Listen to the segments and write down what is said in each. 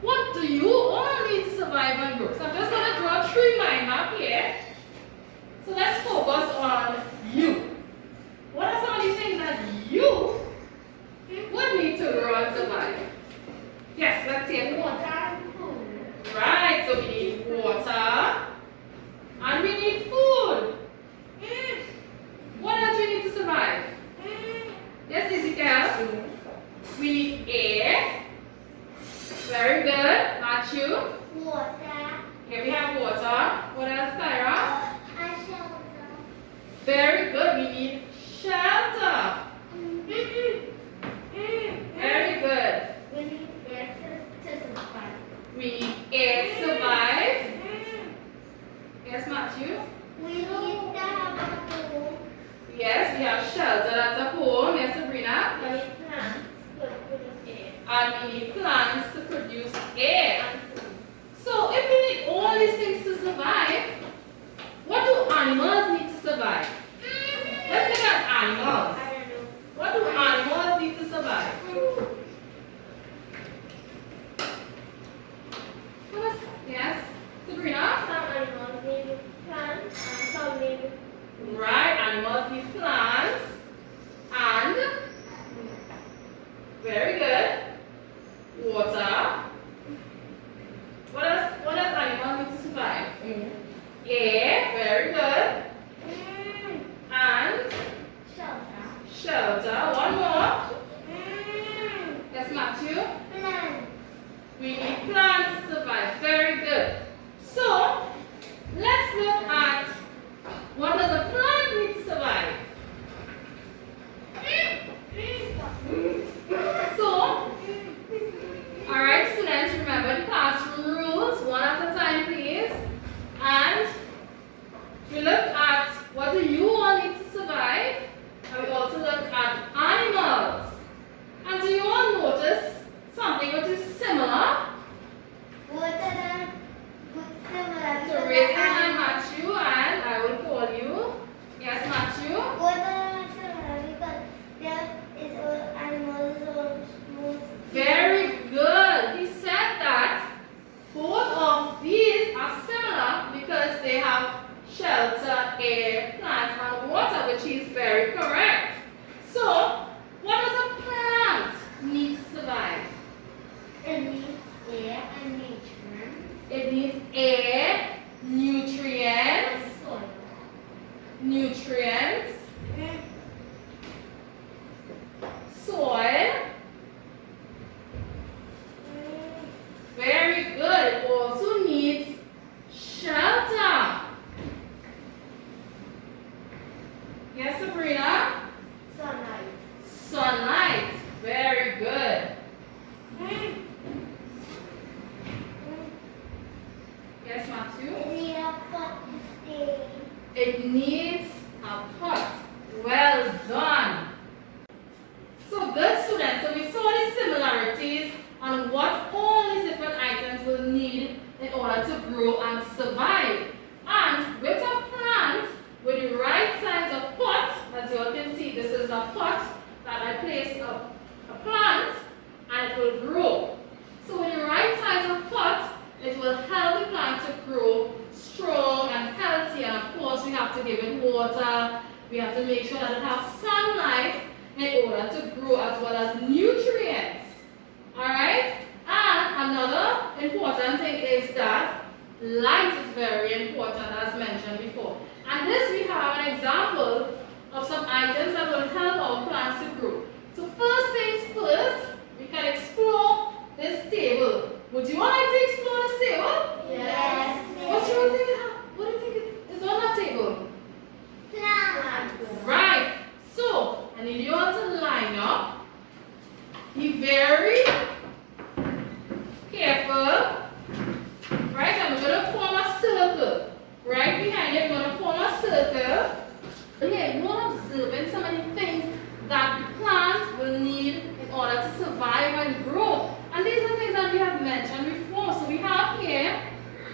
What do you all need to survive and grow? So I'm just going to draw a tree mind map here. needs a pot. Well done. So good, students. So we saw the similarities on what all these different items will need in order to grow and survive. And with a plant, with the right size of pot, as you all can see, this is a pot that I place a plant and it will grow. So with the right size of pot, it will help the plant to grow strong and healthy. And of course, we have to give it water. We have to make sure that it has sunlight in order to grow, as well as nutrients. Alright? And another important thing is that light is very important, as mentioned before. And this, we have an example of some items that will help our plants to grow. So first things first, we can explore this table. Would you all like to explore this table? Yes. What do you think is on that table? Plants. Right. So, I need you all to line up. Be very careful. Right, and we're going to form a circle. Right behind it, we're going to form a circle. Here, you're observing some of the things that the plant will need in order to survive and grow. And these are things that we have mentioned before. So we have here,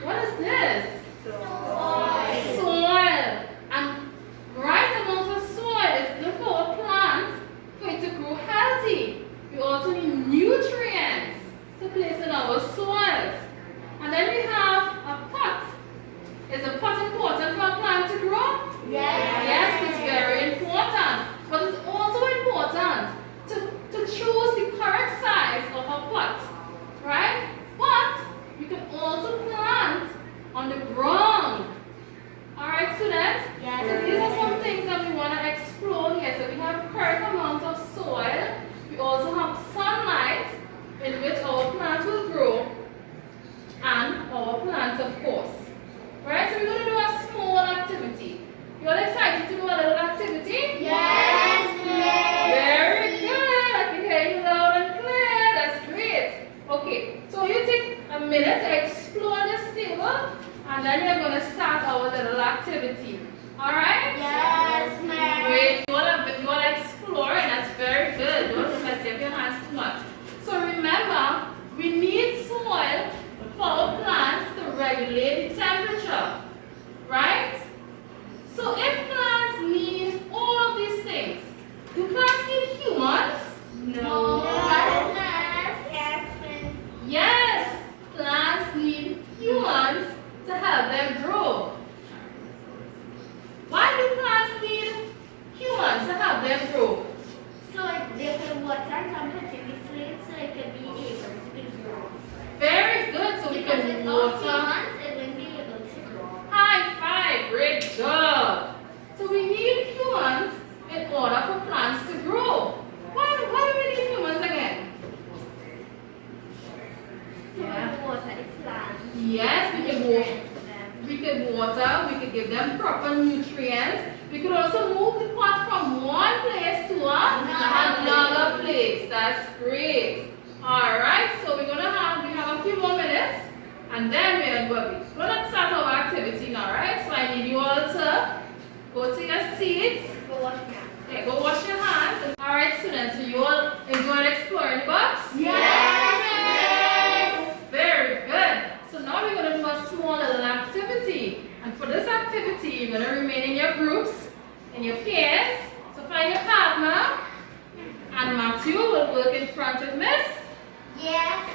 what is this? Soil. And right amount of soil is good for a plant for it to grow healthy. We also need nutrients to place in our soils. And then we have a pot. Is a pot important for a plant to grow? Yes. Yes, it's very important. But it's also important to choose the correct size of a pot. Right? But you can also plant on the ground. Alright, students? Yes. So these are some things that we want to explore here. So we have correct amount of soil. We also have sunlight in which our plants will grow. And our plants, of course. Right? So we're going to do a small activity. You all excited to do a little activity? Yes, Very good. I can hear you loud and clear. That's great. Okay, so you take a minute to explore this table, and then we're going to start our little activity. Alright? Yes, ma'am. Great. You all are exploring. That's very good. Don't mess up your hands too much. So remember, we need soil for our plants to regulate the temperature. Right? So if plants need all of these things, do plants need humans? No. Yes, plants need humans to help them grow. Why do plants need humans to help them grow? So they can water continuously so it can be able to grow. Very good, so we Because can without water. humans, it won't be able to grow. High five, great job. So we need humans in order for plants to grow. Why do we need humans again? So we can water the plants. Yes, we can water. We could water, we could give them proper nutrients. We could also move the pot from one place to another place. That's great. Alright, so we have a few more minutes and then we're going to start our activity now, right? So I need you all to go to your seats. Go wash your hands. Okay, go wash your hands. Alright, students, so you all enjoyed exploring the box? Yes. Very good. So now we're going to do a small little activity. And for this activity, you're going to remain in your groups, in your pairs. So find your partner. And Matthew will work in front of Miss. Yes.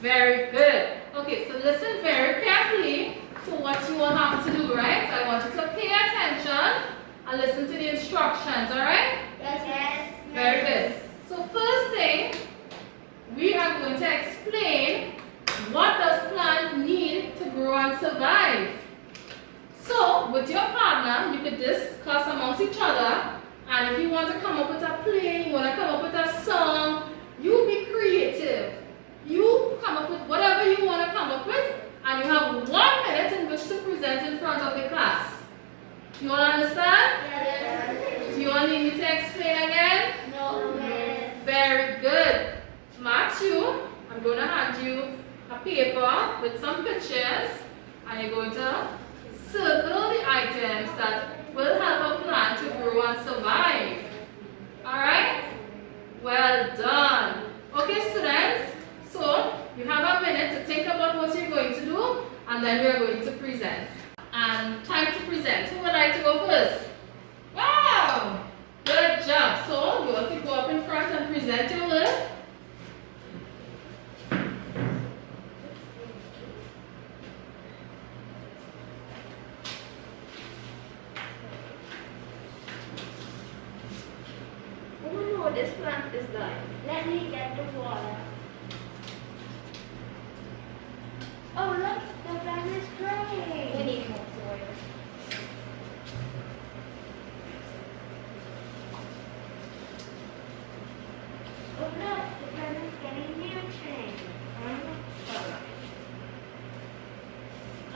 Very good. Okay, so listen very carefully to what you will have to do, right? I want you to pay attention and listen to the instructions, alright? Yes. Very good. So first thing, we are going to explain what does plant need to grow and survive. So with your partner, you could discuss amongst each other, and if you want to come up with a play, you want to come up with a song, you be creative. You come up with whatever you want to come up with, and you have 1 minute in which to present in front of the class. You all understand? Yes. Do you all need me to explain again? No. Yes. Very good. Matthew, I'm going to hand you a paper with some pictures, and you're going to circle the items that Oh, this plant is done. Let me get the water. Oh, look, the plant is growing. We need more soil. Oh, look, the plant is getting nutrients.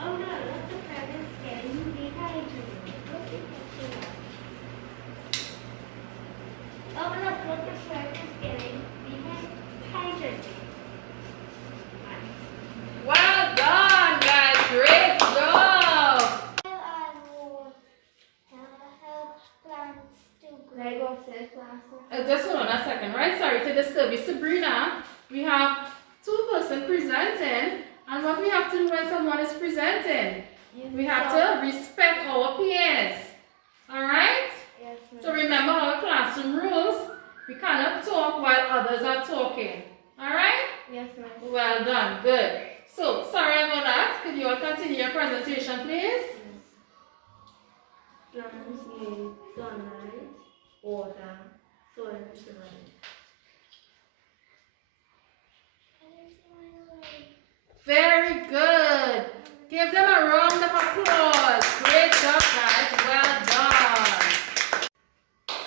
Oh, no, look, the plant is getting dehydrated. Look at that. Oh, look, the plant is getting dehydrated. Well done, guys. Great job. Just hold on a second, right? Sorry to disturb you, Sabrina. We have two persons presenting, and what we have to do when someone is presenting, we have to respect our peers. Alright? Yes, So remember our classroom rules. We cannot talk while others are talking. Alright? Yes, ma'am. Well done. Good. So, sorry about that. Could you all continue your presentation, please? Plants need sunlight, water, soil, nutrients. Very good. Give them a round of applause. Great job, guys. Well done.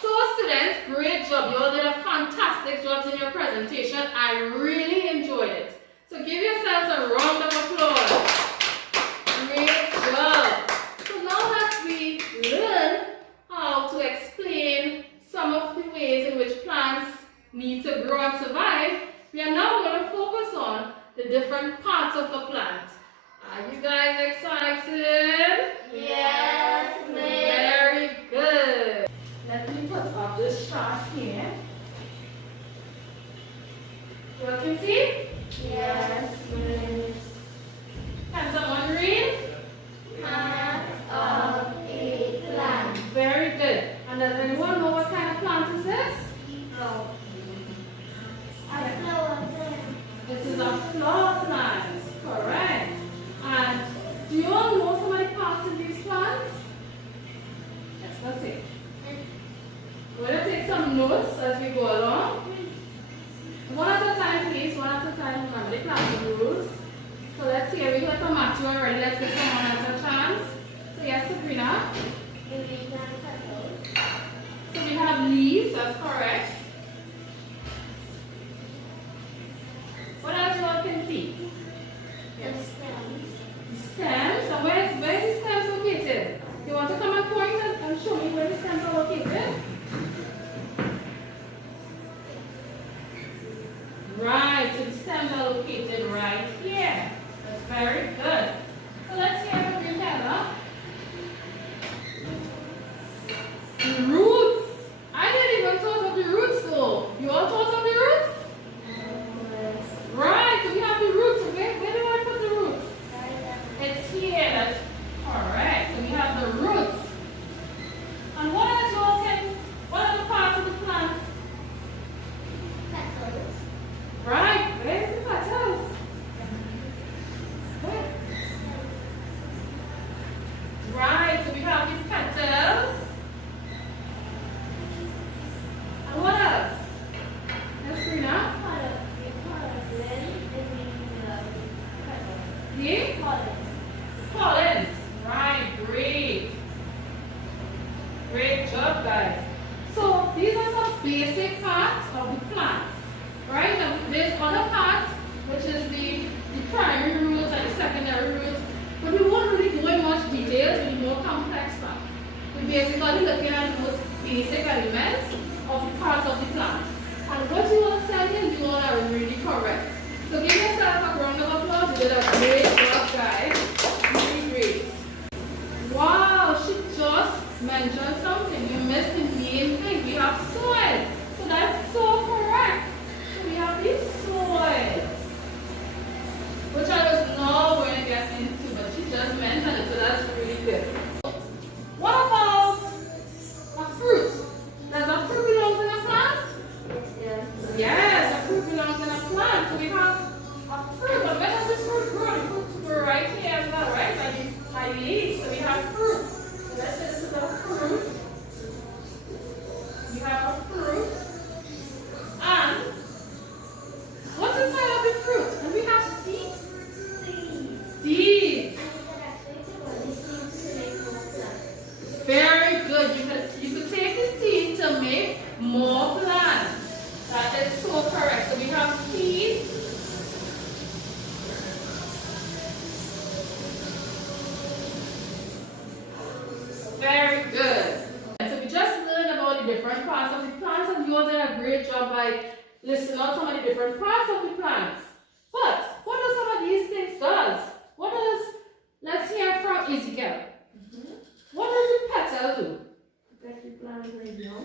So, students, great job. You all did a fantastic job in your presentation. I really enjoyed it. So, give yourselves a round of applause. Great job. So, now that we learn how to explain some of the ways in which plants need to grow and survive, we are now going to focus on the different parts of the plant. Are you guys excited? Yes, ma'am. Very good. Let me put up this chart here. You all can see? Yes, ma'am. Can someone read? Part of a plant. Very good. And does anyone know what kind of plant is this? No. A flower plant. This is a flower plant. Correct. And do you all know so many parts in these plants? Yes, let's see. We're going to take some notes as we go along. One at a time, please. One at a time. Remember the classroom rules. So let's see. We got Matthew already. Let's give someone else a chance. So yes, Sabrina. The leaves and petals. So we have leaves. That's correct. What else you all can see? The stems. Stems. And where's the stems located? You want to come and point and show me where the stems are located? Right, so the stems are located right here. That's very good. So let's hear from you, Heather. The roots. I didn't even thought of the roots though. You all thought of the roots? Right, so we have the roots. So where do I put the roots? It's here. That's correct. So we have the roots. And what else you all can? What are the parts of the plants? Petals. Right, where's the petals? Where? Right, so we have the petals. And what else? Yes, Sabrina? The pollens. Right, great. Great job, guys. So these are some basic parts of the plants. Right? And there's other parts, which is the primary roots and the secondary roots. But we won't really go in much detail to the more complex parts. We're basically looking at the most basic elements of the parts of the plants. And what you all said and do all are really correct. So give yourself a round of applause. You did a great job, guys. Really great. Wow, she just mentioned something. You missed the main thing. We have soil. So that's so correct. So we have the soil, which I was not going to get into, but she just mentioned it. So that's really good. What about a fruit? Does a fruit belong in a plant? Yes. Yes, a fruit belongs in a plant. So we have a fruit. And where does this fruit grow? The fruit grow right here as well, right? By the leaves. So we have fruits. So let's say this is a fruit. We have a fruit. Very good. So we just learned about the different parts of the plants, and you all did a great job by listing out some of the different parts of the plants. But what do some of these things does? What does, let's hear from Ezekiel. What does the petal do? Protect the plant right now.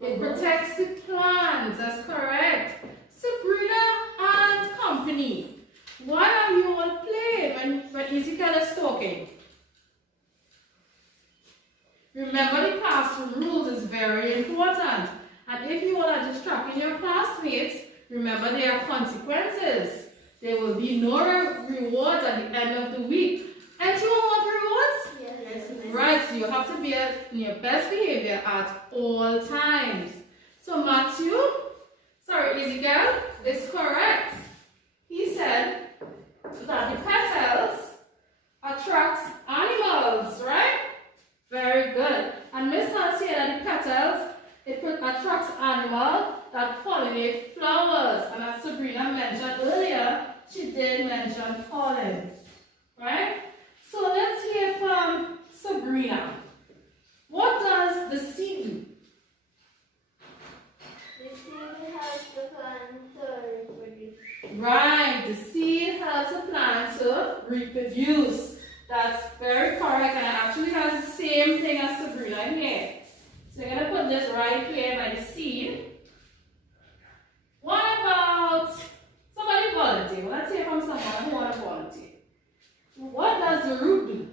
It protects the plants, that's correct. Sabrina and company, why are you all playing when Ezekiel is talking? Remember, the classroom rules is very important. And if you all are distracting your classmates, remember there are consequences. There will be no rewards at the end of the week. And you all want rewards? Yes. Right, so you have to be in your best behavior at all times. So Ezekiel is correct. He said that the petals attracts animals, right? Very good. And Miss Hall said that the petals, it attracts animals that pollinate flowers. And as Sabrina mentioned earlier, she did mention pollen, right? So let's hear from Sabrina. What does the seed do? The seed helps the plant to reproduce. Right, the seed helps the plant to reproduce. That's very correct, and it actually has the same thing as Sabrina here. So you're going to put this right here by the seed. What about somebody volunteer? Well, let's hear from someone who wants to volunteer. What does the root do?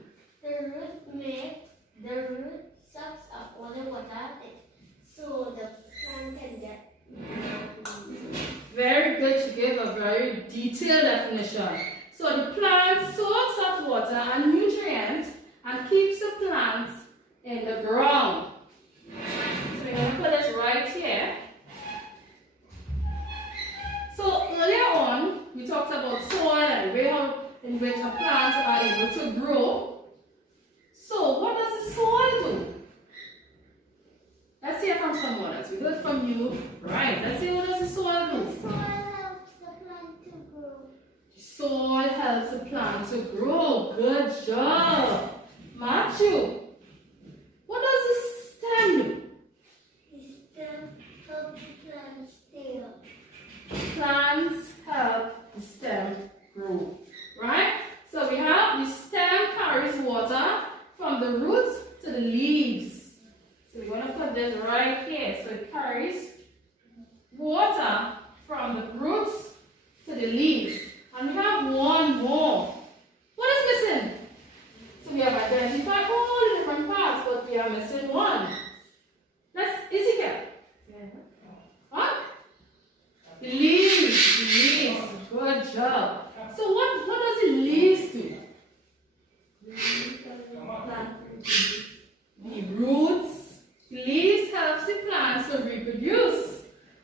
The root sucks up all the water so the plant can get. Very good, she gave a very detailed definition. So the plant soaks up water and nutrients and keeps the plants in the ground. So we're going to put this right here. So earlier on, we talked about soil and the way in which our plants are able to grow. So what does the soil do? Let's hear from someone else. We heard from you. Right. Let's see, what does the soil do? The soil helps the plant to grow. Soil helps the plant to grow. Good job. Matthew, what does the stem do? The stem helps the plant stay up. Plants help the stem grow. Right? So we have the stem carries water from the roots to the leaves. So we're going to put this right here. So it carries water from the roots to the leaves. And we have one more. What is missing? So we have identified all the different parts, but we are missing one. That's Ezekiel. Huh? The leaves. The leaves. Good job. So what does the leaves do? The roots. The leaves helps the plants to reproduce.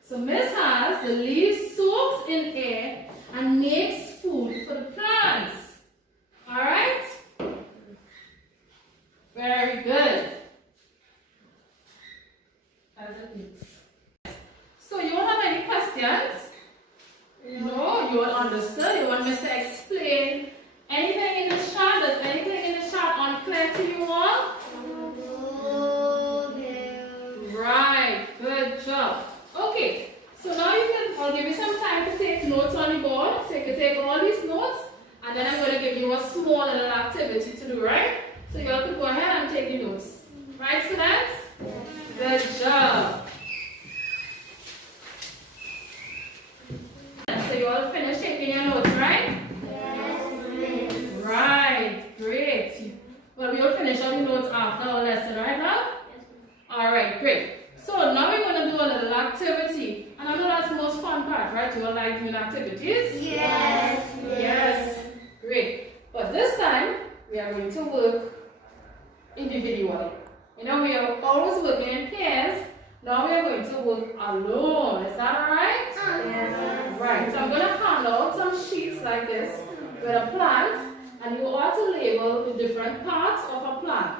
So Miss has the leaves soaks in air and makes food for the plants. Alright? Very good. So you don't have any questions? No? You all understood? You want me to explain anything in the chart? Does anything in the chart unclear to you all? Right, good job. Okay, so now I'll give you some time to take notes on the board. So you can take all these notes, and then I'm going to give you a small little activity to do, right? So you all can go ahead and take the notes. Right, students? Good job. So you all finished taking your notes, right? Yes. Right, great. Well, we will finish all the notes after our lesson, right now? Alright, great. So now we're going to do a little activity. And I know that's the most fun part, right? You all like doing activities? Yes. Yes. Great. But this time, we are going to work individually. You know, we are always working in pairs. Now we are going to work alone. Is that alright? Yes. Right. So I'm going to hand out some sheets like this with a plant. And you ought to label the different parts of a plant.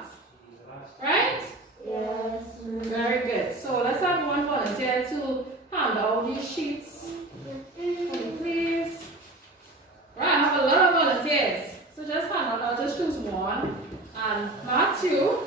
Right? Yes. Very good. So let's have one volunteer to hand out these sheets. Please. Right, I have a lot of volunteers. So just hand out, I'll just choose one. And Matthew,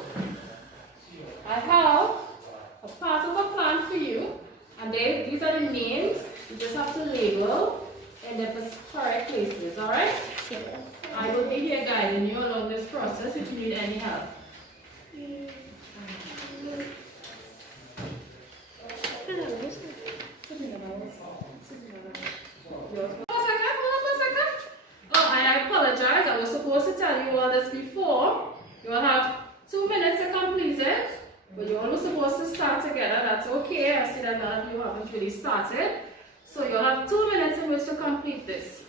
But you're always supposed to start together. That's okay. I see that none of you haven't really started. So you'll have 2 minutes in which to complete this.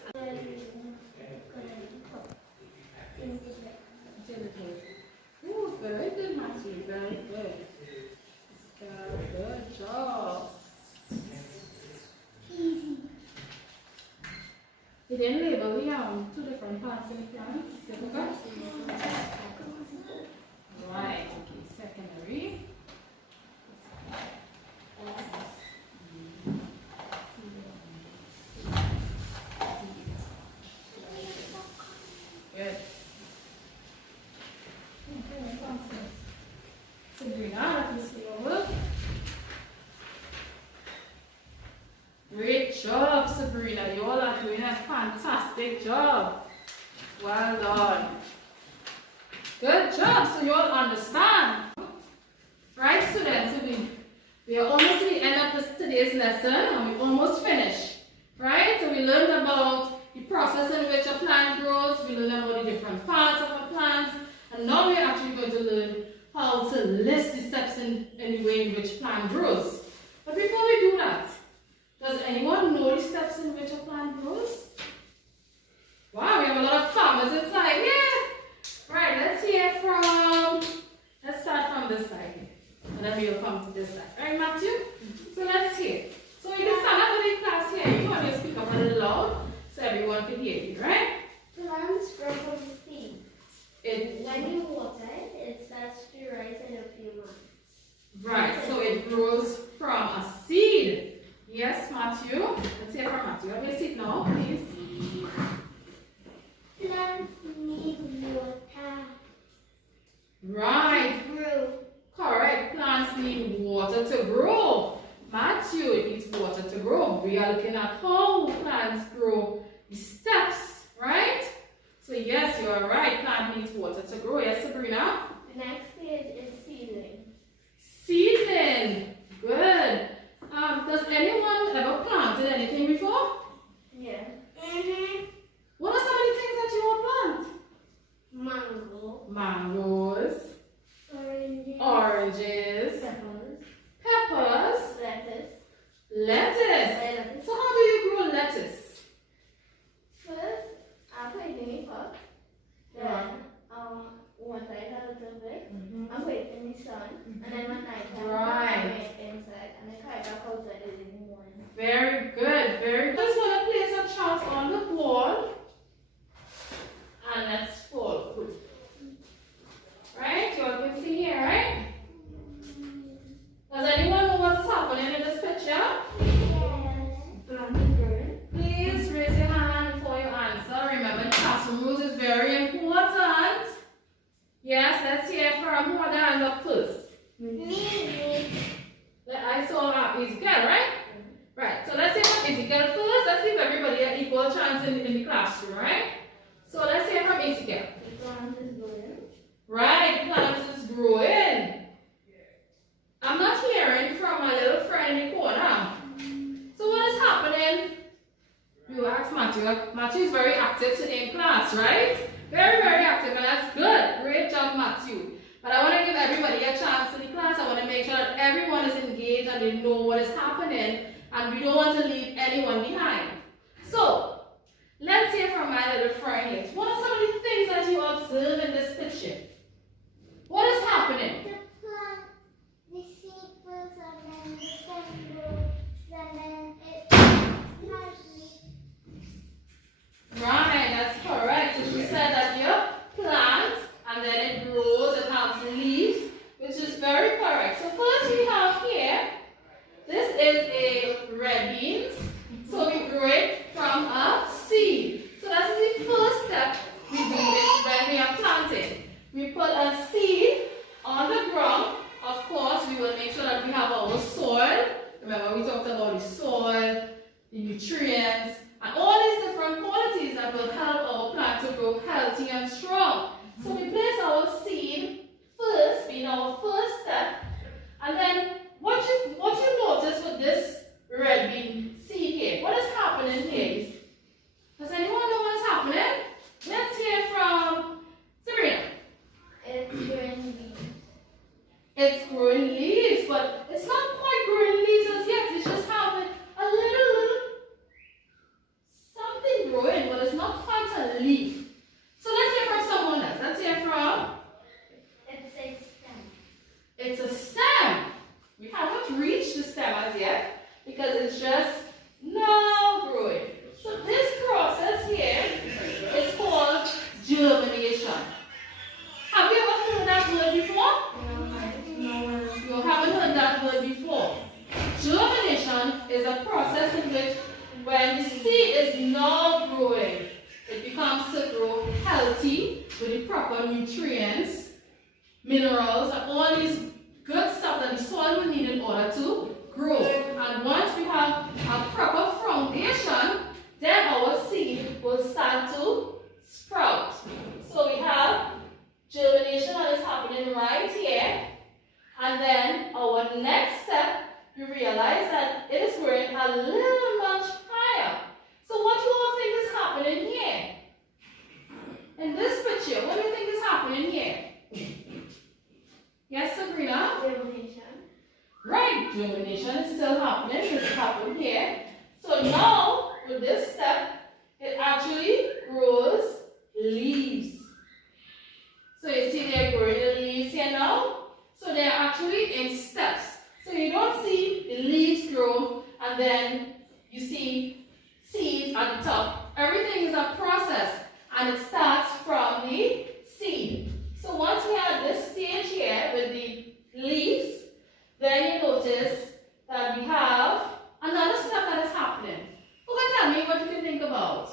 Oh, very good, Matthew. Very good. Good job. You didn't label the 2 different parts in the plants. Right. Okay. Secondary. Good. Sabrina, let me see over. Great job, Sabrina. You all are doing a fantastic job. Well done. Good job. So you all understand. Right, students? So we are almost at the end of today's lesson and we almost finished. Right? So we learned about the process in which a plant grows. We learned about the different parts of a plant. And now we're actually going to learn how to list the steps in the way in which plant grows. But before we do that, does anyone know the steps in which a plant grows? Wow, we have a lot of farmers inside. Yeah! Right, let's start from this side. And then we'll come to this side. Right, Matthew? So let's hear. So you can stand up in the class here. You want to speak up a little loud so everyone can hear you, right? Plants grow from seeds. When you water it, it starts to rise in a few months. Right, so it grows from a seed. Yes, Matthew. Let's hear from Matthew. Have your seat now, please. Plants need water. Right. To grow. Correct. Plants need water to grow. Matthew, it needs water to grow. We are looking at how plants grow. The steps, right? So yes, you are right. Plant needs water to grow. Yes, Sabrina? The next stage is seedling. Seedling. Good. Does anyone ever planted anything before? Yeah. What are some of the things that you will plant? Mango. Mangoes. Oranges. Oranges. Peppers. Peppers. Lettuce. Lettuce. So how do you grow lettuce? First, I put it in the pot. Then, water it a little bit. I put it in the sun. And then one night, I Right. put it inside. And I carry it back outside in the morning. Very good, very good. Just want to place a chart on the wall. And let's fold. Right? You all can see here, right? Does anyone know what's happening in this picture? Please raise your hand before you answer. Remember, classroom rules is very important. Yes, let's hear from who are the hands up first. Me. I saw Ezekiel, right? Right. So let's hear from Ezekiel first. Let's give everybody an equal chance in the classroom, right? So let's hear from Ezekiel. The plant is growing. Right, plants is growing. I'm not hearing from my little friend in the corner. So what is happening? You ask Matthew. Matthew is very active today in class, right? Very, very active, and that's good. Great job, Matthew. But I want to give everybody a chance in the class. I want to make sure that everyone is engaged and they know what is happening, and we don't want to leave anyone behind. So, let's hear from my little friend here. What are some of the things that you observe in this picture? What is happening? The plant, the seed first, and then the stem grows, and then it nicely. Right, that's correct. So she said that you plant and then it grows, it has leaves, which is very correct. So first we have here, this is a red beans. So we grow it from a seed. So that is the first step we do it when we are planting. We put a seed on the ground. Of course, we will make sure that we have our soil. Remember, we talked about the soil, the nutrients, and all these different qualities that will help our plant to grow healthy and strong. So we place our seed first, being our first step. And then what you notice with this red bean seed here, what is happening here? Does anyone know what is happening? Let's hear from Sabrina. It's growing leaves. It's growing leaves, but it's not quite growing leaves as yet. It's just having a little something growing, but it's not quite a leaf. So let's hear from someone else. Let's hear from. It's a stem. It's a stem. We haven't reached the stem as yet because it's just now growing. So this process here is called germination. Have you ever heard that word before? No. You haven't heard that word before. Germination is a process in which when the seed is now growing, it becomes to grow healthy with the proper nutrients, minerals, and all these good stuff that the soil will need in order to grow. And once we have a proper foundation, then our seed will start to sprout. So we have germination that is happening right here. And then our next step, we realize that it is growing a little much higher. So what do you all think is happening here? In this picture, what do you think is happening here? Yes, Sabrina? Germination. Right, germination is still happening. This happened here. So now, with this step, it actually grows leaves. So you see they're growing the leaves here now. So they're actually in steps. So you don't see the leaves grow and then you see seeds at the top. Everything is a process and it starts from the seed. So once we have this stage here with the leaves, then you notice that we have another step that is happening. Who can tell me what you can think about?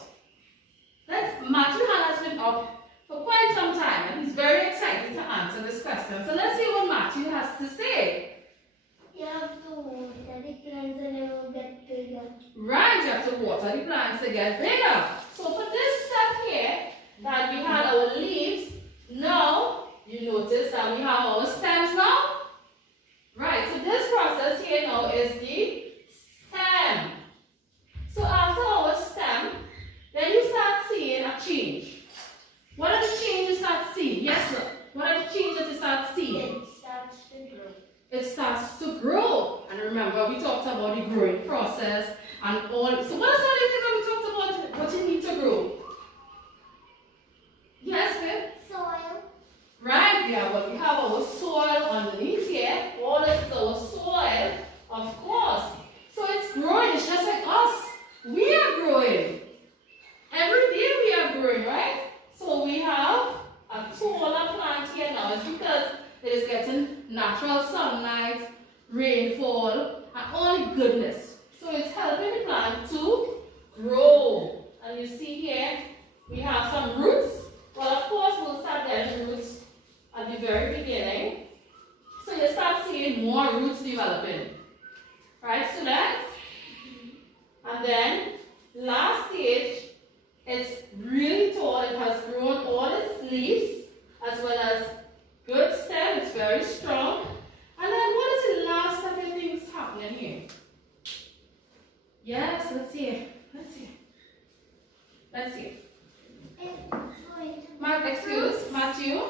Matthew Han has been up for quite some time and he's very excited to answer this question. So let's see what Matthew has to say. You have to water the plants and it will get bigger. Right, you have to water the plants to get bigger. So for this step here, that we had our leaves, now you notice that we have our stems now. Right, so this process here now is the stem. So after our stem, then you start seeing a change. What are the changes you start seeing? Yes, look. What are the changes that you start seeing? It starts to grow. It starts to grow. And remember, we talked about the growing process and all. So what are some of the things that we talked about what you need to grow? Yes, babe? Soil. Right, yeah, well, we have our soil underneath here. All this is our soil, of course. So it's growing, it's just like us. We are growing. Every day we are growing, right? So we have a taller plant here now. It's because it is getting natural sunlight, rainfall, and all the goodness. So it's helping the plant to grow. And you see here, we have some roots. Well, of course, we'll start getting roots at the very beginning. So you start seeing more roots developing. Right, students? And then, last stage, it's really tall. It has grown all its leaves as well as good stem. It's very strong. And then what is the last step you think is happening here? Yes, let's see. Let's see. Let's see. It's going to Matthew,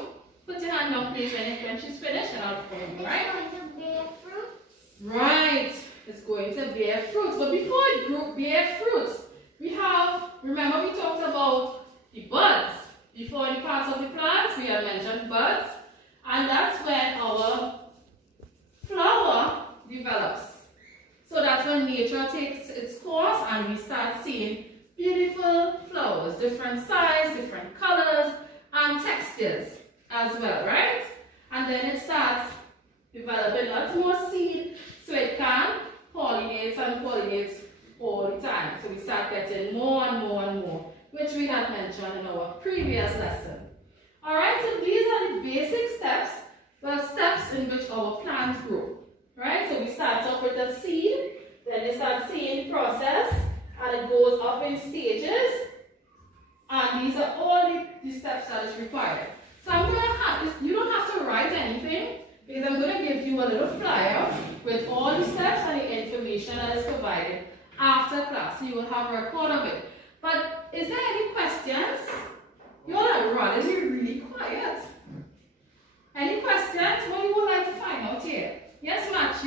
put your hand down please when she's finished and I'll point you, right? It's going to bear fruits. Right. It's going to bear fruits. But before it bear fruits, we have, remember we talked about the buds. Before the parts of the plants, we had mentioned buds. And that's when our flower develops. So that's when nature takes its course and we start seeing beautiful flowers, different size, different colors, and textures as well, right? And then it starts developing lots more seed so it can pollinate and pollinates all the time. So we start getting more and more and more, which we had mentioned in our previous lesson. Alright, so these are the basic steps, the steps in which our plants grow. Right? So we start off with a seed, then you start seeing the process, and it goes up in stages. And these are all the steps that is required. So I'm going to have, you don't have to write anything, because I'm going to give you a little flyer with all the steps and the information that is provided after class. So you will have a record of it. But is there any questions? You all are really quiet. Any questions? What you would like to find out here? Yes, Matthew?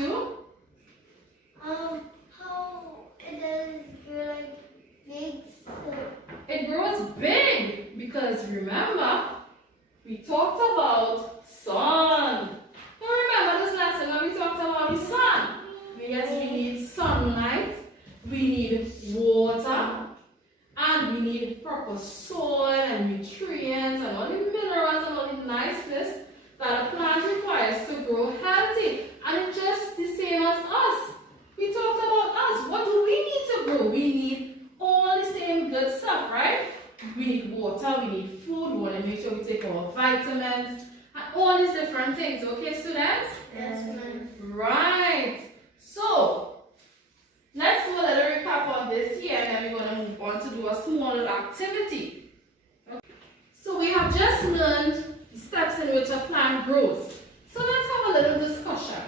learned the steps in which a plant grows. So let's have a little discussion,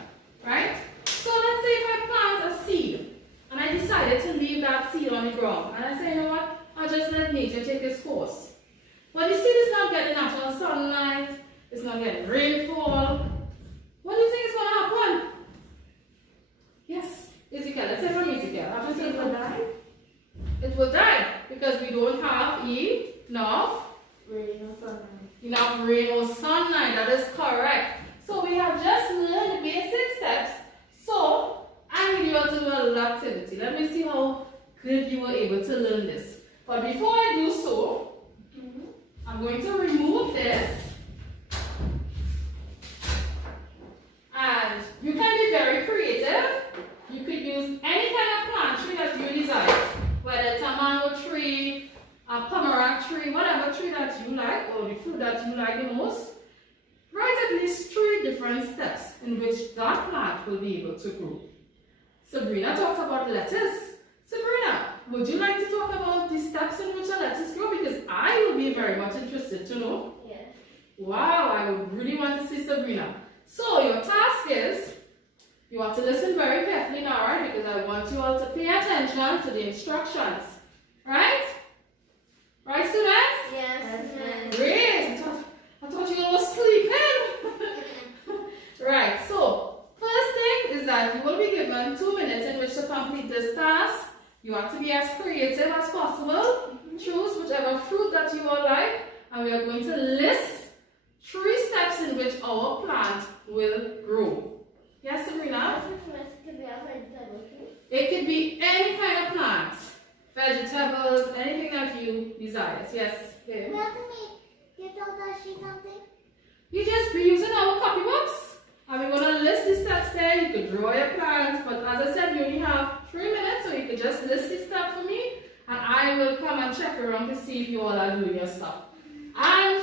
right? So let's say if I plant a seed and I decided to leave that seed on the ground and I say, you know what, I'll just let nature take its course. But the seed is not getting natural sunlight, it's not getting rainfall. What do you think is going to happen? Yes, Ezekiel, let's say from Ezekiel. It will die. It will die because we don't have enough rain or sunlight. That is correct. So we have just learned the basic steps. So I need you all to do a little activity. Let me see how good you were able to learn this. But before I do so, I'm going to remove this. And you can be very creative. You could use any kind of plant tree that you desire. Whether it's a mango tree, a pomegranate tree, whatever tree that you like or the fruit that you like the most. Write at least 3 different steps in which that plant will be able to grow. Sabrina talked about lettuce. Sabrina, would you like to talk about the steps in which a lettuce grows? Because I will be very much interested to know. Yes. Wow, I would really want to see Sabrina. So your task is, you have to listen very carefully now, right? Because I want you all to pay attention to the instructions. Right? Right, students? Yes. Great. I thought you all were sleeping. Right, so first thing is that you will be given 2 minutes in which to complete this task. You have to be as creative as possible. Choose whichever fruit that you all like, and we are going to list 3 steps in which our plant will grow. Yes, Sabrina? It could be any kind of plant, vegetables, anything that you desire. Yes, Kim? You just be using our copybooks, and we're going to list the steps there. You could draw your plants, but as I said, you only have 3 minutes, so you could just list the step for me, and I will come and check around to see if you all are doing your stuff. And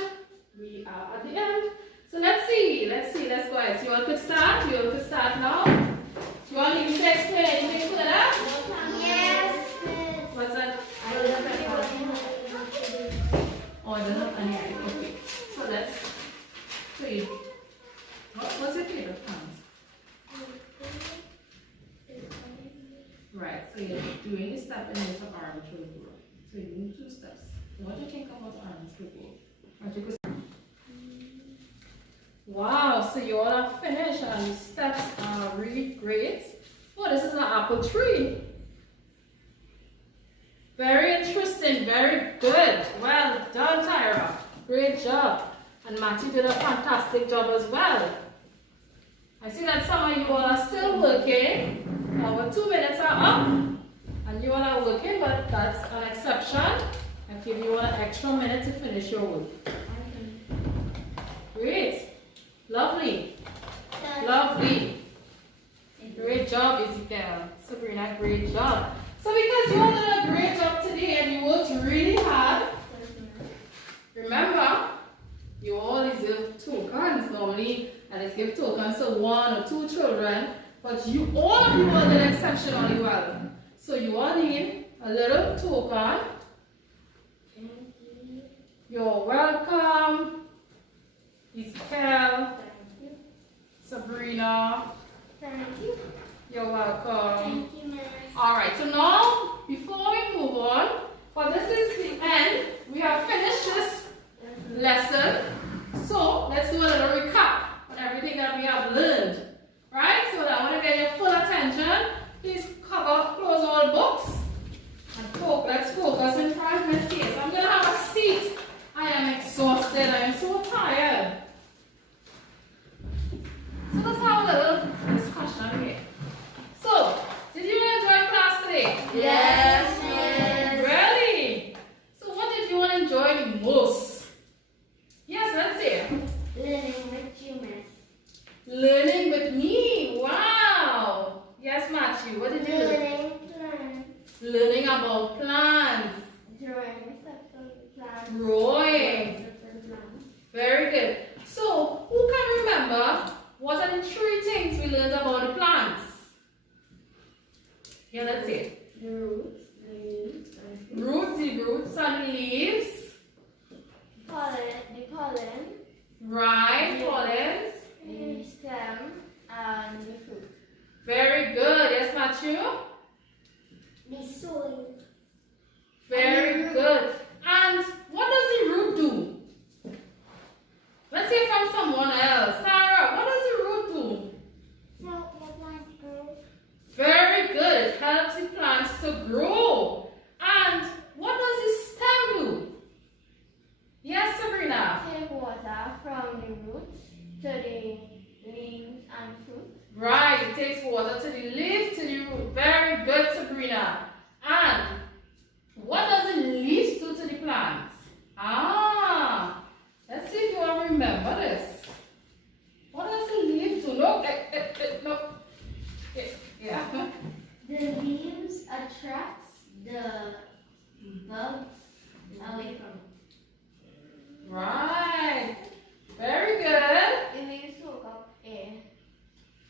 we are at the end. So let's see, let's go ahead. So you all could start now. You all need to explain anything to that? Yes. What's that? Oh, I don't have any idea. Okay. So let's see. What's your favorite plant? Right, so you're doing a step in which an orange will grow. So you need 2 steps. What do you think about orange will grow? Wow, so you all are finished and the steps are really great. Oh, this is an apple tree. Very interesting, very good. Well done, Tyra. Great job. And Matthew did a fantastic job as well. I see that some of you all are still working. Our 2 minutes are up. And you all are working, but that's an exception. I'll give you all an extra minute to finish your work. Great. Lovely. Lovely. Great job, Ezekiel. Sabrina, great job. So because you all did a great job today and you worked really hard, remember, you all deserve tokens normally, and it's give tokens to 1 or 2 children, but all of you all did exceptionally well. So you all need a little token. You're welcome. Ezekiel, Sabrina, Thank you. you're welcome. Thank you, Miss. Alright, so now, before we move on, but this is the end, we have finished this lesson. So, let's do a little recap on everything that we have learned. Right, so I want to get your full attention. Please close all books, and let's focus in front. Let's see. So I'm going to have a seat. I am exhausted, I am so tired. So let's have a little discussion here. So, did you enjoy class today? Yes, Miss. Really? So what did you all enjoy the most? Yes, let's see. Learning with you, Miss. Learning with me. Wow. Yes, Matthew, what did you learn? Learning plants. Learning about plants. Drawing steps on the plants. Drawing. Different plants. Very good. So, who can remember what are the 3 things we learned about the plants? Yeah, let's see. The roots, the leaves, and The roots and the leaves. pollen, Right, pollens. the stem, and the fruit. Very good. Yes, Matthew? The soil. Very good. And what does the root do? Let's hear from someone else. Sarah, what does the root do? Help the plant grow. Very good. It helps the plants to grow. And what does the stem do? Yes, Sabrina. Take water from the roots to the leaves and fruit. Right. It takes water to the leaf, to the root. Very good, Sabrina. And what does the leaves do to the plants? Let's see if you all remember this. What does the leaf do? No, no. Yeah. The leaves attracts the bugs away from it. Right. Very good. The leaves soak up air.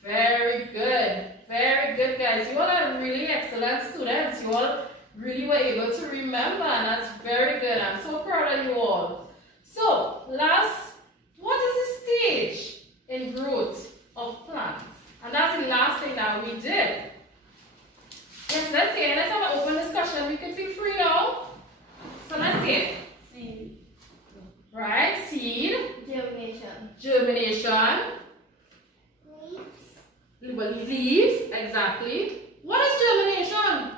Very good. Very good, guys. You all are really excellent students. You all really were able to remember, and that's very good. I'm so proud of you all. So, what is the stage in growth of plants? And that's the last thing that we did. Yes, let's see. Let's have an open discussion. We can feel free now. So let's see. Seed. Right? Seed. Germination. Germination. Leaves. Leaves. Exactly. What is germination?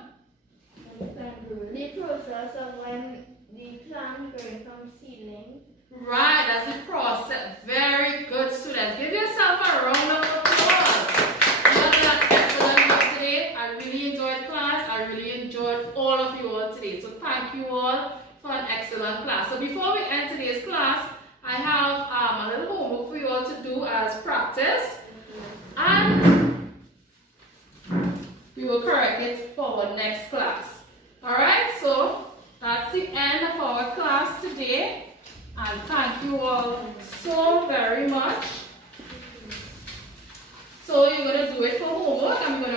The process of when the plant growing from seedling. Right, that's the process. Very good, students. Give yourself a round of applause. You all did an excellent job today. I really enjoyed class. I really enjoyed all of you all today. So thank you all for an excellent class. So before we end today's class, I have a little homework for you all to do as practice. And we will correct it for our next class. Alright, so that's the end of our class today. And thank you all so very much. So you're going to do it for homework. I'm going to